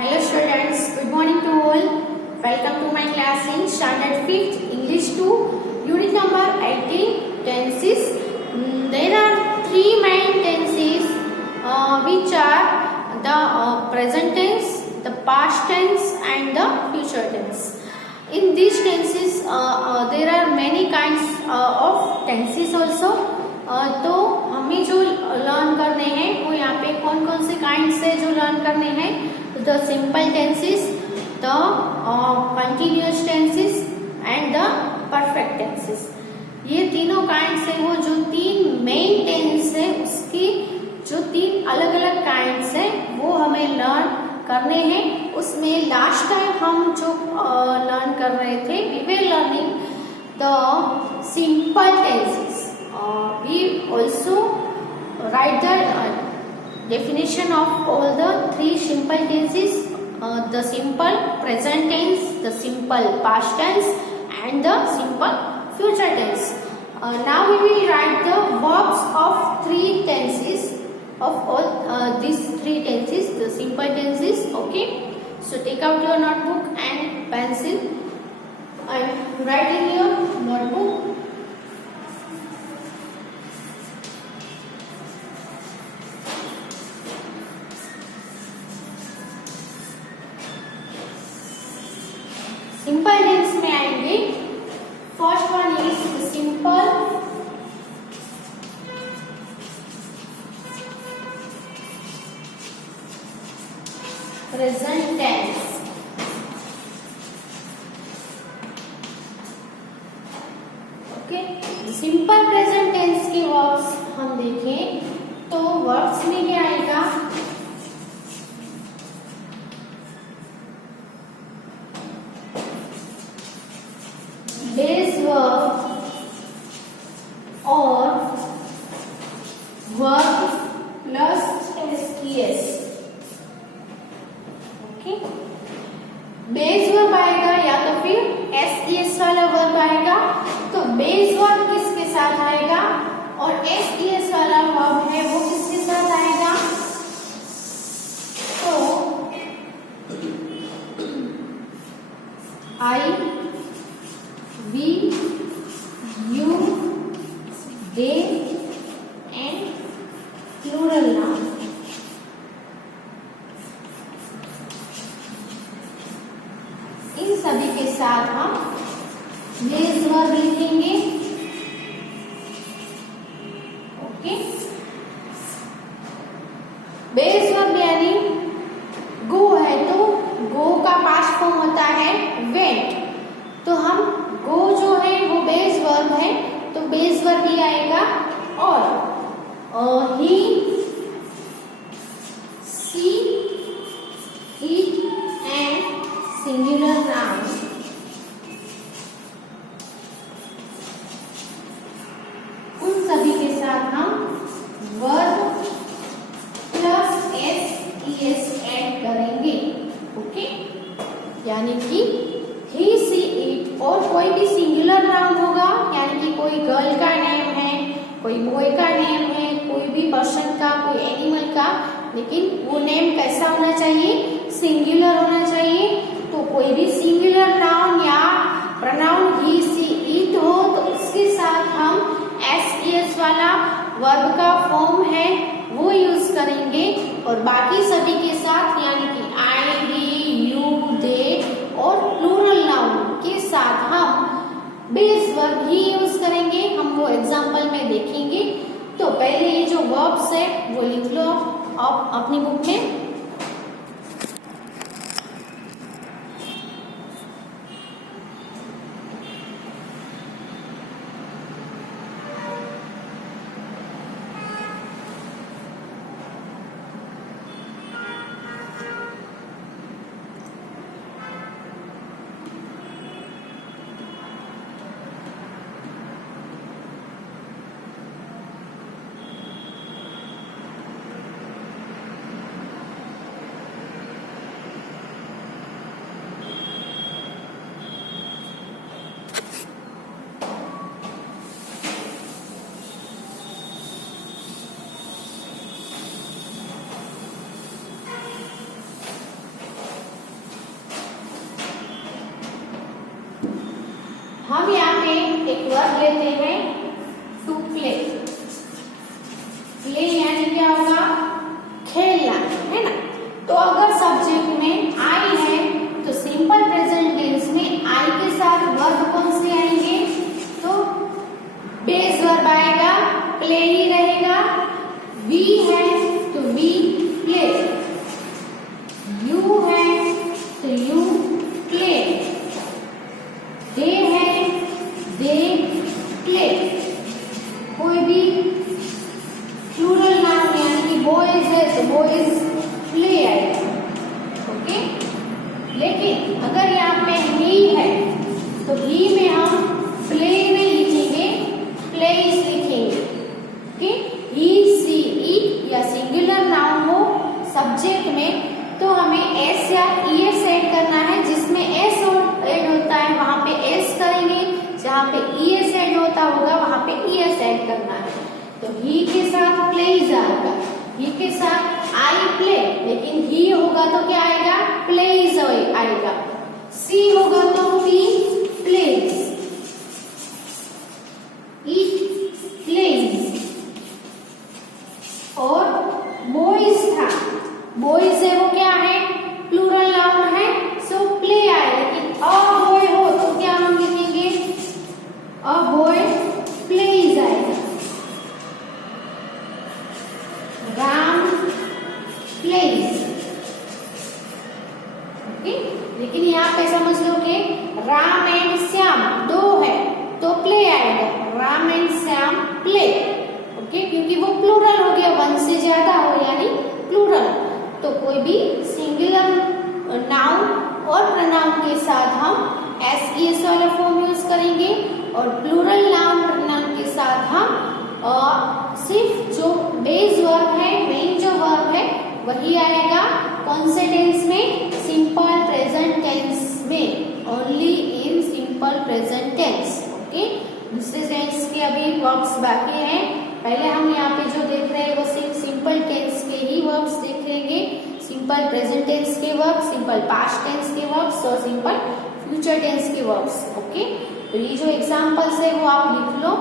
Hello students, good morning to all. Welcome to my class in Standard 5th English 2, Unit number 18, Tenses. There are three main tenses which are the present tense, the past tense and the future tense. In these tenses there are many kinds of tenses also. तो हमें जो learn करने हैं वो यहाँ पे कौन कौन से काइंड से जो लर्न करने हैं, the simple tenses, the continuous tenses and the perfect tenses. ये तीनों काइंड्स है, वो जो तीन मेन टेंस है उसकी जो तीन अलग अलग काइंड्स है वो हमें लर्न करने हैं. उसमें लास्ट टाइम हम जो लर्न कर रहे थे, we were learning the simple tenses. We also write the definition of all the three simple tenses, the simple present tense, the simple past tense and the simple future tense. Now we will write the verbs of three tenses, of all these three tenses, the simple tenses. Okay, so take out your notebook and pencil and write in your notebook. Simple tense में आएंगे. First one is simple present tense. Okay, simple present tense के verbs हम देखें तो verbs में क्या आएगा, base verb और verb plus SES. Okay, base verb आएगा या तो फिर एसईएस वाला वर्ब आएगा. तो बेस वर्ब किसके साथ आएगा और एसईएस वाला वर्ब है वो किसके साथ आएगा. तो आई, we, you, they and plural noun. इन सभी के साथ हम बेस वर्ब लिखेंगे. ओके, बेस वर्ब यानी गो है तो गो का पास्ट फॉर्म होता है वेंट. तो हम गो जो है वो बेस वर्ब है तो बेस वर्ब ही आएगा. और ही, she, it and singular noun. उन सभी के साथ हम वर्ब प्लस एस ऐड करेंगे. ओके, यानी कि ही, सी, इट और कोई भी सिंगुलर नाउन होगा, यानी कि कोई गर्ल का नेम है, कोई बॉय का नेम है, कोई भी पर्सन का, कोई एनिमल का, लेकिन वो नेम कैसा होना चाहिए, सिंगुलर होना चाहिए. तो कोई भी सिंगुलर नाउन या प्रोनाउन ही, सी, इट हो तो उसके साथ हम एसईएस वाला वर्ब का फॉर्म है वो यूज करेंगे. और बाकी सभी के साथ यानी कि आई, ही, यू, दे और प्लूरल नाउन के साथ हम बेस वर्ब ही यूज करेंगे. हम वो एग्जांपल में देखेंगे. तो पहले ये जो वर्ब्स है वो लिख लो आप अपनी बुक में. वर्ब लेते हैं टू प्ले। प्ले यानी क्या होगा, खेलना, है ना। तो अगर सब्जेक्ट में आई है तो सिंपल प्रेजेंट टेंस में आई के साथ वर्ब कौन से आएंगे, तो बेस वर्ब आएगा, प्ले ही रहेगा। वी है तो वी प्ले, यू है तो यू प्ले, दे है दे प्ले। कोई भी प्लूरल नाउन यानी कि बॉयज है तो बॉयज प्ले आएगा, ओके। लेकिन अगर यहाँ पे ही है तो ही में हम प्ले नहीं लिखेंगे, प्लेस लिखेंगे, ओके। ही सी इट या सिंगुलर नाउन हो सब्जेक्ट में तो हमें एस या ईएस ऐड करना है। जिसमें एस ऐड होता है वहां पे एस करेंगे, जहाँ पे ईएस ऐड होता होगा वहां पे ईएस ऐड करना है। तो ही के साथ प्लेज आएगा, ही के साथ आई प्ले, लेकिन ही होगा तो क्या आएगा, प्लेज आएगा। सी होगा तो ही प्लेज, इट प्लेज। और बॉयज था, बॉयज है वो क्या है, प्लूरल नाउन है, सो प्ले आए। लेकिन अ बॉय हो तो क्या हम लिखेंगे, अ बॉय प्लेज आएगा। Ram plays, okay. लेकिन यहाँ पे समझ लो कि राम एंड श्याम दो है तो प्ले आएगा, Ram and Shyam play, okay. क्योंकि वो प्लूरल हो गया, वन से ज्यादा हो यानी प्लूरल। तो कोई भी सिंगुलर नाउन और प्रोनाउन के साथ हम एस ईएस वाला फॉर्म यूज करेंगे, और प्लूरल नाउन प्रोनाउन के साथ हम सिर्फ जो बेस वर्ब है, मेन जो वर्ब है वही आएगा। कौन से टेंस में, सिंपल प्रेजेंट टेंस में, only in simple present tense, okay. दूसरे टेंस के अभी वर्ब्स बाकी हैं। पहले हम यहाँ पे जो देख रहे हैं वो सिर्फ सिंपल टेंस के ही वर्ब्स देख लेंगे, सिंपल प्रेजेंट टेंस के वर्ब्स, सिंपल पास्ट टेंस के वर्ब्स और सिंपल फ्यूचर टेंस के वर्ब्स, ओके। तो ये जो एग्जांपल्स है वो आप लिख लो।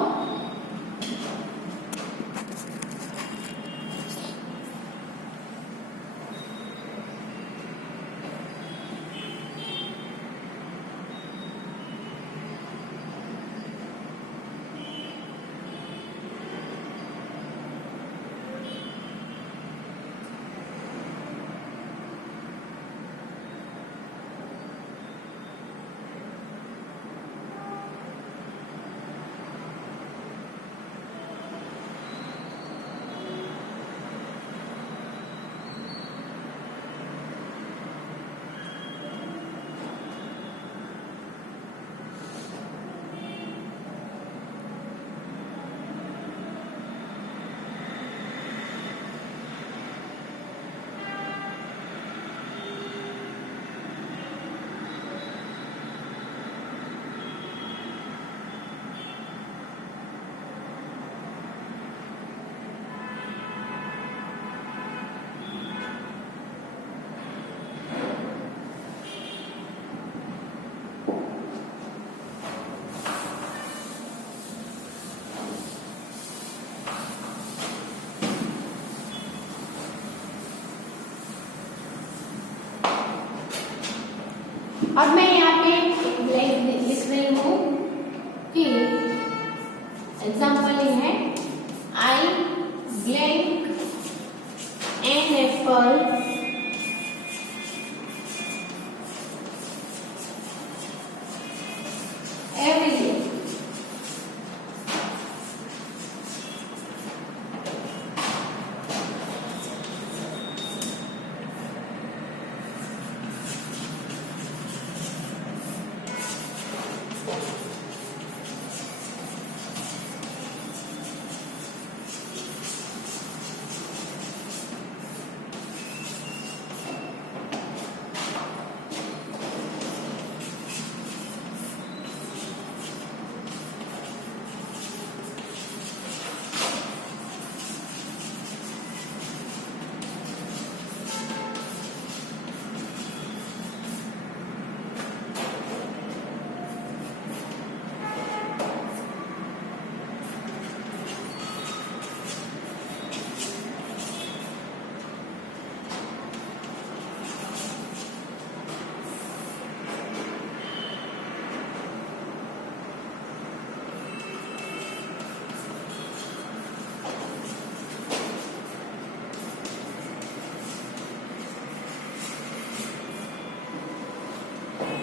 अब मैं यहाँ पे ब्लैंक लिख रही हूँ कि एग्जाम्पल ये है, I blank an apple every day.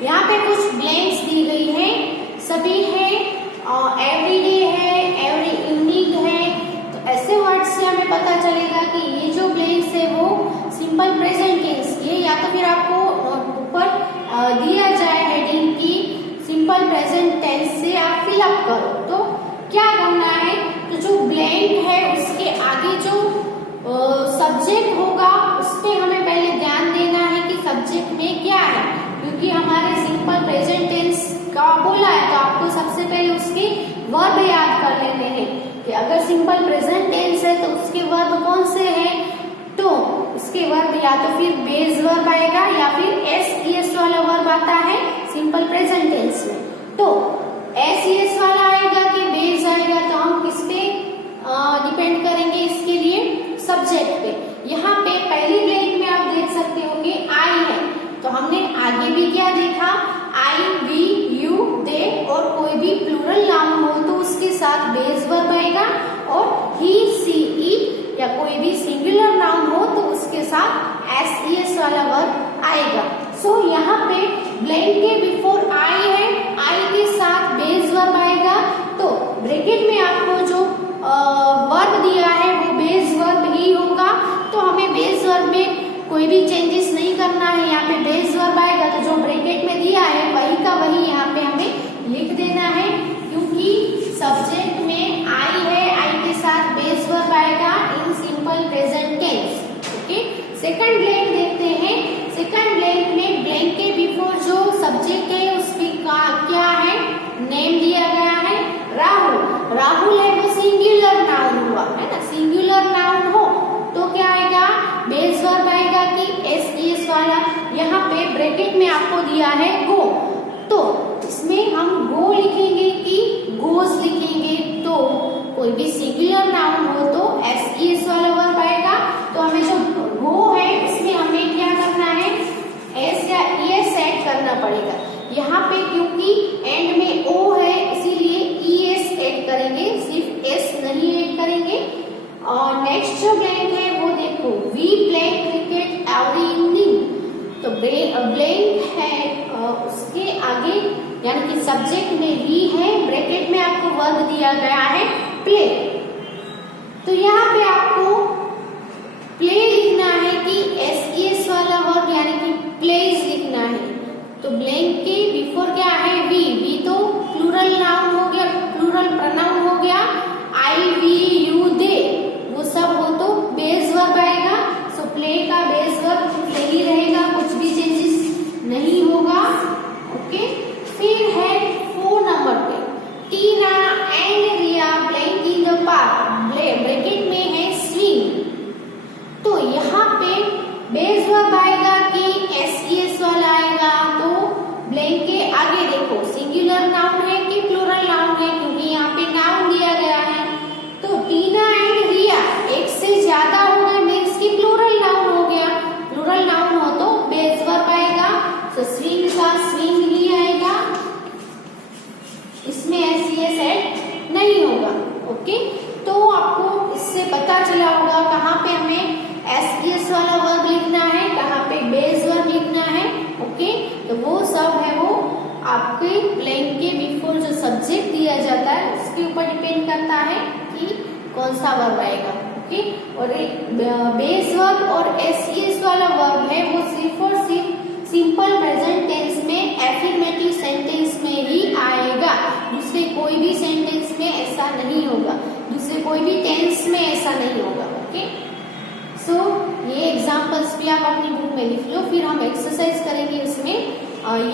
यहाँ पे कुछ ब्लैंक्स दी गई है, सभी है, एवरीडे है, एवरी इवनिंग है। तो ऐसे वर्ड से हमें पता चलेगा कि ये जो ब्लैंक्स है वो सिंपल प्रेजेंट टेंस, ये या तो फिर आपको ऊपर दिया जाए हेडिंग की सिंपल प्रेजेंट टेंस से आप फिलअप करो। तो क्या करना है, तो जो ब्लैंक है उसके आगे जो सब्जेक्ट होगा उस पर हमें पहले ध्यान देना है कि सब्जेक्ट में क्या है, क्योंकि हमारे सिंपल प्रेजेंट टेंस का बोला है तो आपको सबसे पहले उसके वर्ब याद कर लेने हैं कि अगर सिंपल प्रेजेंट टेंस है तो उसके वर्ब कौन से हैं। तो उसके वर्ब या तो फिर बेस वर्ब आएगा या फिर एस वाला वर्ब आता है सिंपल प्रेजेंट टेंस में। तो एस वाला आएगा कि बेस आएगा, तो हम किस पे डिपेंड करेंगे इसके लिए, सब्जेक्ट पे। यहाँ पे पहली ब्लैंक में आप देख सकते होंगे आई है, तो हमने आगे भी क्या देखा, आई, वी, यू, दे और कोई भी प्लूरल नाउन हो तो उसके साथ बेस वर्ब आएगा, और ही, सी, इट या कोई भी सिंगुलर नाउन हो तो उसके साथ एस वाला वर्ब आएगा। सो यहाँ पे ब्लैंक के बिफोर आई है, आई के साथ बेस वर्ब आएगा। तो ब्रैकेट में आपको जो वर्ब दिया है वो बेस वर्ब ही होगा, तो हमें बेस वर्ब में कोई भी चेंजेस नहीं करना है। यहाँ पे बेस वर्ब आएगा तो जो ब्रैकेट में दिया है वही का वही यहाँ पे हमें लिख देना है, क्योंकि सब्जेक्ट में आई है, आई के साथ बेस वर्ब आएगा in simple present tense. Okay, second blank देखते हैं। सेकंड ब्लैंक में ब्लैंक के बिफोर जो सब्जेक्ट है उसमें क्या है, नेम दिया गया है राहुल। राहुल है वो सिंगुलर नाउन हुआ है ना, सिंगुलर नाउन हो तो क्या आएगा, बेस वर्ब आएगा कि एस वाला। यहाँ पे ब्रैकेट में आपको दिया है गो, तो इसमें हम गो लिखेंगे कि गोज लिखेंगे। तो कोई भी सिंगुलर नाउन हो तो एस वाला वर्ब आएगा। तो हमें जो गो है इसमें हमें क्या करना है, एस या ईएस ऐड करना पड़ेगा। यहाँ पे क्योंकि एंड में ओ है इसीलिए ईएस ऐड करेंगे, सिर्फ एस नहीं ऐड करेंगे। और नेक्स्ट जो ब्लैंक है वो देखो, we play cricket every evening. तो ब्लैंक है उसके आगे यानी कि सब्जेक्ट में वी है, ब्रैकेट में आपको वर्ब दिया गया है प्ले। तो यहाँ पे आपको प्ले लिखना है कि एस वाला वर्ब यानी कि प्लेज लिखना है। तो ब्लैंक के बिफोर क्या है, वी, वी तो प्लूरल नाउन हो गया, प्लूरल प्रोनाउन हो गया। आई, वी, यू, दे वो सब हो तो बेस वर्ब आएगा। सो प्ले का बेस वर्ब सही रहेगा, कुछ भी चेंजेस नहीं होगा। ओके, फिर है 4 नंबर पे, Tina and Riya playing in the park. Bracket में है स्विंग। तो यहाँ पे बेस वर्ब आएगा कि एस वाला आएगा। तो ब्लैंक के आगे देखो सिंगुलर नाउन है कि प्लूरल नाउन है, क्योंकि यहाँ पे नाउन दिया गया है। तो टीना एंड रिया एक से ज्यादा हो गए मीन्स की प्लूरल नाउन हो गया। प्लूरल नाउन हो तो बेस वर्ब आएगा। तो स्विंग का स्विंग ही आएगा, इसमें एस ऐड नहीं होगा। ओके, तो आपको इससे पता चला होगा कहाँ पे हमें एस वाला वर्ब लिखना है, कहाँ पे बेस वर्ब लिखना है। ओके, तो वो सब है वो आपके ब्लैंक के बिफोर जो सब्जेक्ट दिया जाता है उसके ऊपर डिपेंड करता है कि कौन सा वर्ब आएगा। ओके, और बेस वर्ब और एस वाला वर्ब है वो सिर्फ और सिर्फ सिंपल प्रेजेंट टेंस में एफर्मेटिव सेंटेंस में ही आएगा, दूसरे कोई भी सेंटेंस में ऐसा नहीं होगा, दूसरे कोई भी टेंस में ऐसा नहीं होगा। ओके, सो ये एग्जाम्पल्स भी आप अपनी बुक में लिख लो, फिर हम एक्सरसाइज करेंगे उसमें,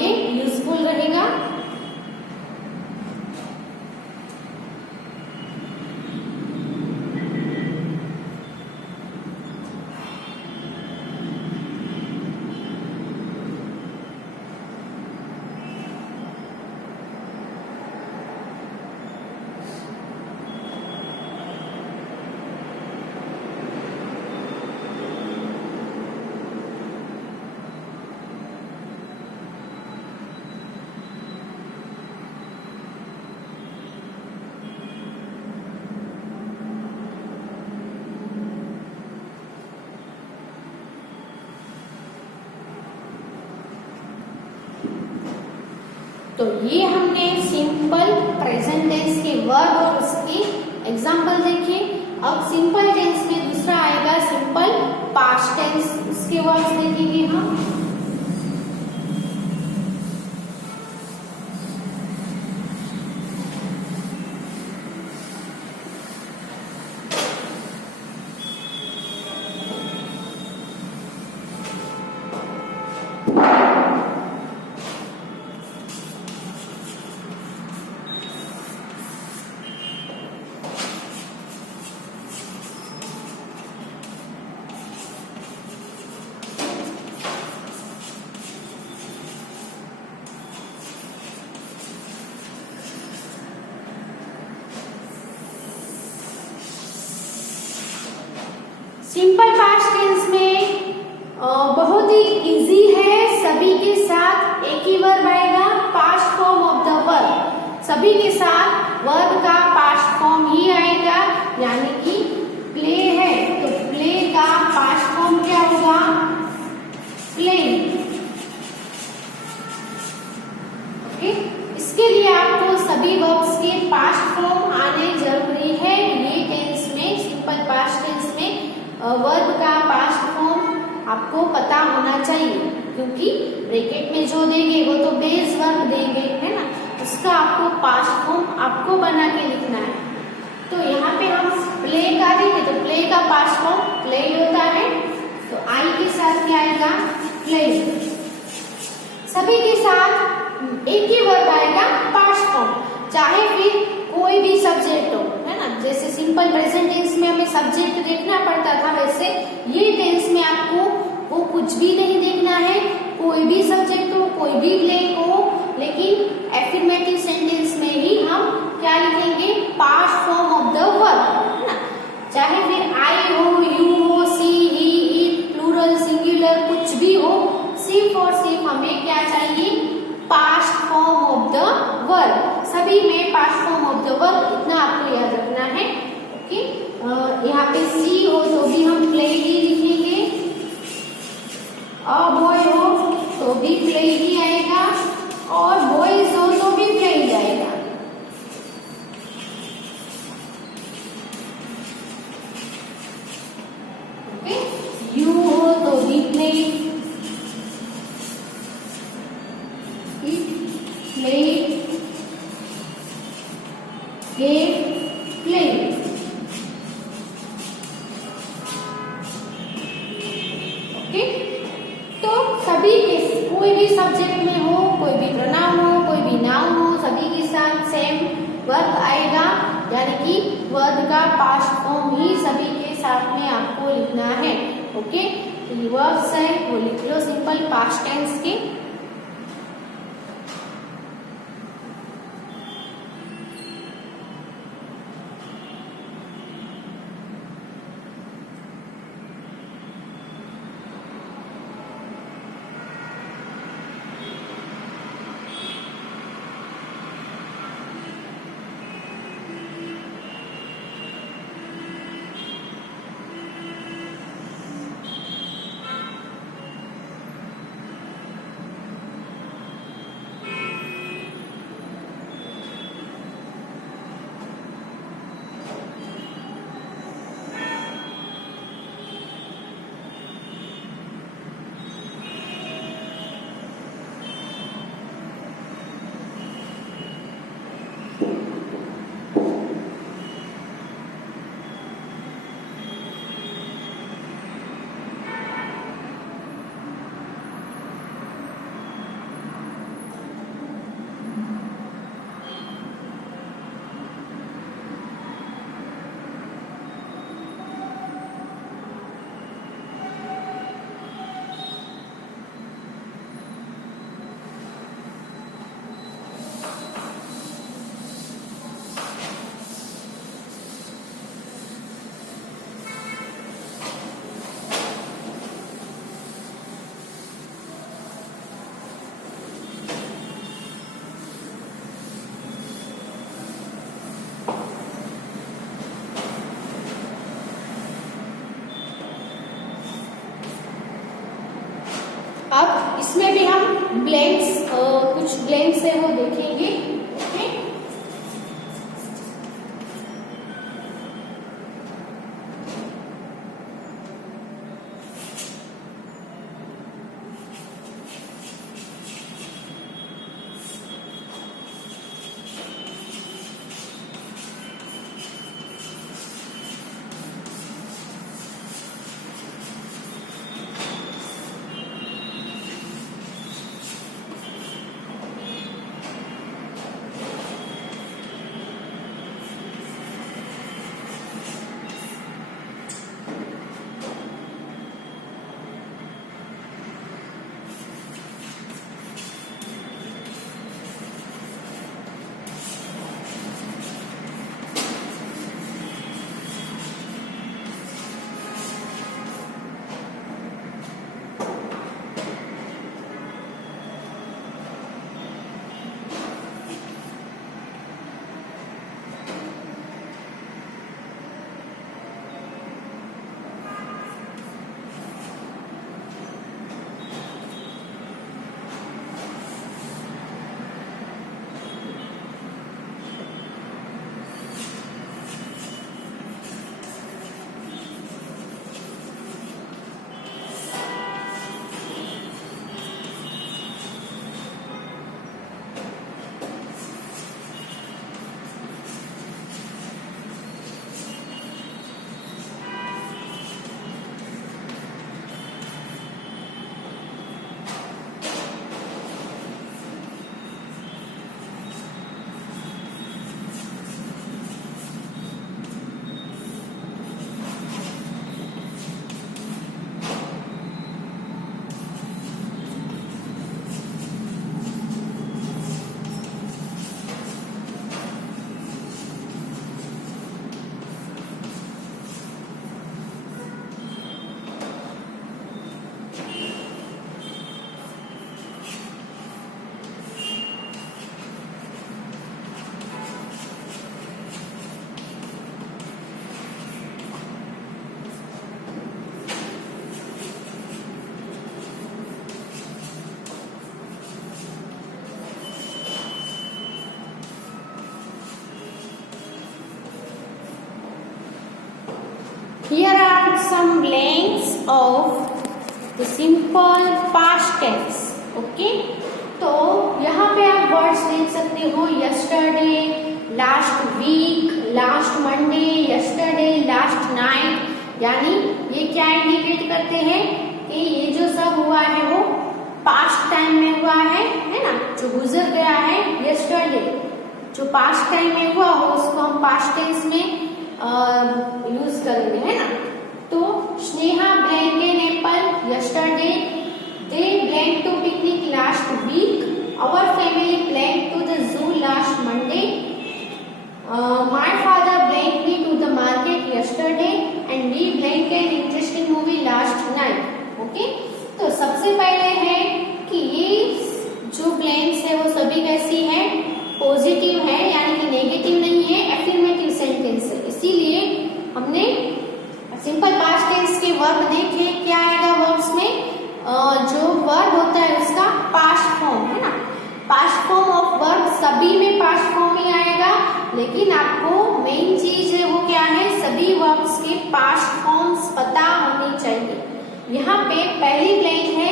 ये यूजफुल रहेगा। तो ये हमने सिंपल प्रेजेंट टेंस के वर्ब और उसके एग्जाम्पल देखे। अब सिंपल टेंस में दूसरा आएगा सिंपल पास्ट टेंस, उसके वर्ड्स देखेंगे हम। सिंपल पास्ट टेंस में बहुत ही इजी है, सभी के साथ एक ही वर्ब आएगा, past form of the verb. सभी के साथ वर्ब का पास्ट फॉर्म ही आएगा, यानी कि प्ले है तो प्ले का पास्ट फॉर्म क्या होगा, प्लेइंग। ओके, इसके लिए आपको सभी वर्ब्स के पास्ट फॉर्म आने जरूरी है। ये टेंस में, सिंपल पास्ट टेंस में वर्ब का पास्ट फॉर्म आपको पता होना चाहिए, क्योंकि ब्रैकेट में जो देंगे वो तो बेस वर्ब देंगे, है ना। उसका आपको पास्ट फॉर्म आपको बना के लिखना है। तो यहाँ पे हम प्ले का देंगे तो प्ले का पास्ट फॉर्म प्ले होता है, तो आई के साथ क्या आएगा, प्ले। सभी के साथ एक ही वर्ब आएगा पास्ट फॉर्म, चाहे फिर कोई भी सब्जेक्ट हो, है ना। जैसे सिंपल प्रेजेंट टेंस में हमें सब्जेक्ट देखना पड़ता था, वैसे ये टेंस में आपको वो कुछ भी नहीं देखना है, कोई भी सब्जेक्ट हो, कोई भी ब्लैंक हो, लेकिन एफर्मेटिव सेंटेंस में ही हम क्या लिखेंगे, past form of the verb, है ना। चाहे फिर आई हो, यू हो, सी, ही, इट, प्लूरल, सिंगुलर, कुछ भी हो, सिर्फ और सिर्फ हमें क्या चाहिए, past form of the verb. सभी में past form of the verb, इतना आपको याद रखना है। ओके, यहाँ पे सी हो तो भी हम प्ले ही लिखेंगे, और बॉय हो तो भी प्ले ही आएगा, और बॉयज हो तो भी प्ले ही आएगा। ओके, यू हो तो भी प्ले, प्ले, प्ले। ओके, तो सभी के कोई भी सब्जेक्ट में हो, कोई भी प्रोनाउन हो, कोई भी नाउन हो, सभी के साथ सेम वर्ब आएगा, यानी कि वर्ब का पास्ट फॉर्म ही सभी के साथ में आपको लिखना है। ओके, तो ये वर्ब्स है वो लिख लो सिंपल पास्ट टेंस के। इसमें भी हम ब्लैंक्स कुछ ब्लैंक्स है वो देखेंगे। Okay, here are some blanks of the simple past tense. Okay, तो यहाँ पे आप वर्ड्स देख सकते हो, yesterday, last week, last Monday, yesterday, last night. यानी ये क्या इंडिकेट करते हैं कि ये जो सब हुआ है वो पास्ट टाइम में हुआ है ना, जो गुजर गया है यस्टरडे, जो पास्ट टाइम में हुआ हो उसको हम पास्ट टेंस में यूज करेंगे, है ना। तो Sneha blank an apple yesterday, they blank to picnic last week, our family blank to the zoo last Monday, my father blank me to the market yesterday and we blank an interesting movie last night. Okay, तो सबसे पहले है कि ये जो blanks है वो सभी कैसी है, पॉजिटिव है, यानी कि नेगेटिव नहीं है, एफर्मेटिव सेंटेंस है। इसीलिए हमने सिंपल पास्ट टेंस के वर्ब देखे, क्या आएगा वर्ब्स में, जो वर्ब होता है उसका पास्ट फॉर्म, है ना। पास्ट फॉर्म ऑफ वर्ब सभी में पास्ट फॉर्म ही आएगा, लेकिन आपको मेन चीज है वो क्या है, सभी वर्ब्स के पास्ट फॉर्म्स पता होनी चाहिए। यहाँ पे पहली ब्लैंक है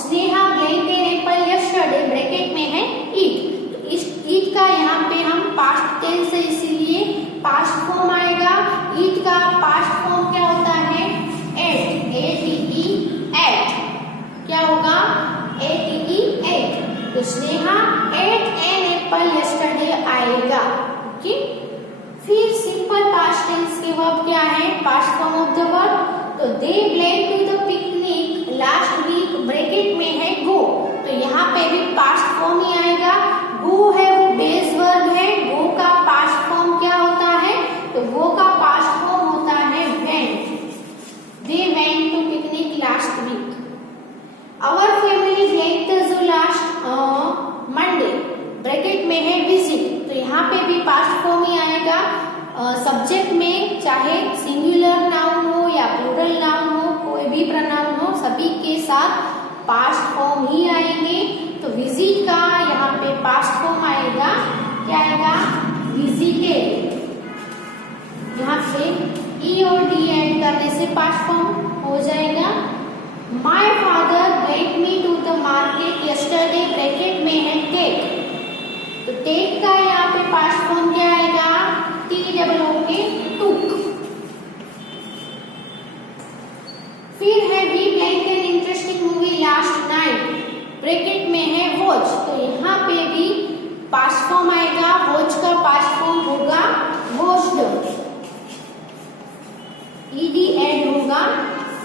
Sneha blank an apple yesterday, bracket में है ईट। तो इस ईट का यहाँ पे हम पास्ट टेंस है इसीलिए पास्ट फॉर्म आएगा। ईट का पास्ट फॉर्म क्या होता है, एट, ATE, एट। क्या होगा, ATE, एट। तो Sneha ate an apple yesterday आएगा। ओके, फिर सिंपल पास्ट टेंस के वर्ब क्या है, past form of the verb, तो they blank to the picnic last week, bracket में है गो। तो यहाँ पे भी पास्ट फॉर्म ही आएगा। गो है वो बेस वर्ब है, गो का पास्ट फॉर्म क्या होता है, तो गो का पास्ट फॉर्म होता है went. They went to picnic last week. Our family blank the zoo last Monday, bracket में है विजिट। तो यहाँ पे भी पास्ट फॉर्म ही आएगा। सब्जेक्ट में चाहे सिंगुलर नाउन हो या प्लूरल नाउन हो, कोई भी प्रनाउन हो, सभी के साथ पास्ट फॉर्म ही आएंगे। तो विजिट का यहाँ पे पास्ट फॉर्म आएगा, क्या आएगा, विजिटेड। यहाँ पे ई और डी ऐड करने से पास्ट फॉर्म हो जाएगा। My father went me to the market yesterday, bracket में है टेक। तो टेक का यहाँ पे पास्ट फॉर्म क्या आएगा, टी डबल ओ के, टुक। फिर है we blank an interesting movie last night, bracket में है वॉच। तो यहाँ पे भी पास्ट फॉर्म आएगा, वॉच का पास्ट फॉर्म होगा वॉच्ड, ईडी ऐड होगा,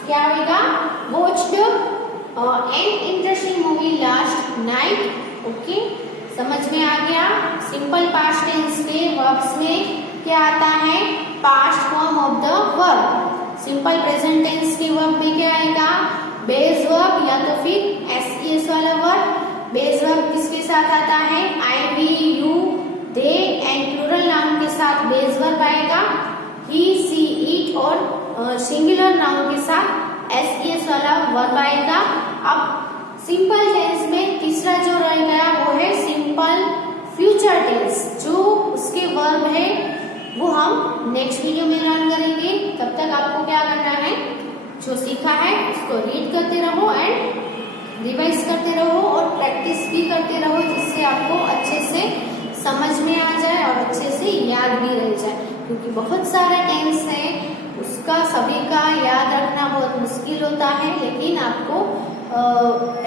क्या होगा, watched an interesting movie last night. Okay, समझ में आ गया। सिंपल पास्ट टेंस के वर्ब्स में क्या आता है, past form of the verb. Simple present tense के वर्ब में क्या आएगा, बेस वर्ब या तो फिर एस वाला वर्ब। बेस वर्ब किसके साथ आता है, I, we, you, they and plural noun के साथ बेस वर्ब आएगा। ही, सी, इट और सिंगुलर नाउन के साथ एस वाला वर्ब आएगा। अब सिंपल टेंस में तीसरा जो रह गया वो है सिंपल फ्यूचर टेंस, जो उसके वर्ब है वो हम नेक्स्ट वीडियो में लर्न करेंगे। तब तक आपको क्या करना है, जो सीखा है उसको रीड करते रहो एंड रिवाइज करते रहो और प्रैक्टिस भी करते रहो, जिससे आपको अच्छे से समझ में आ जाए और अच्छे से याद भी रह जाए। क्योंकि बहुत सारे टेंस है, उसका सभी का याद रखना बहुत मुश्किल होता है, लेकिन आपको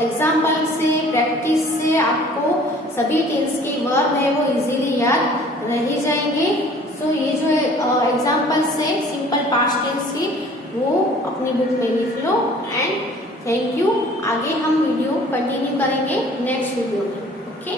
एग्जाम्पल से, प्रैक्टिस से आपको सभी टेंस के वर्ब है वो इजीली याद रह जाएंगे। सो ये जो एग्जाम्पल्स है सिंपल पास्ट टेंस की, वो अपनी बुक में लिख लो एंड थैंक यू। आगे हम वीडियो कंटिन्यू करेंगे नेक्स्ट वीडियो में। ओके।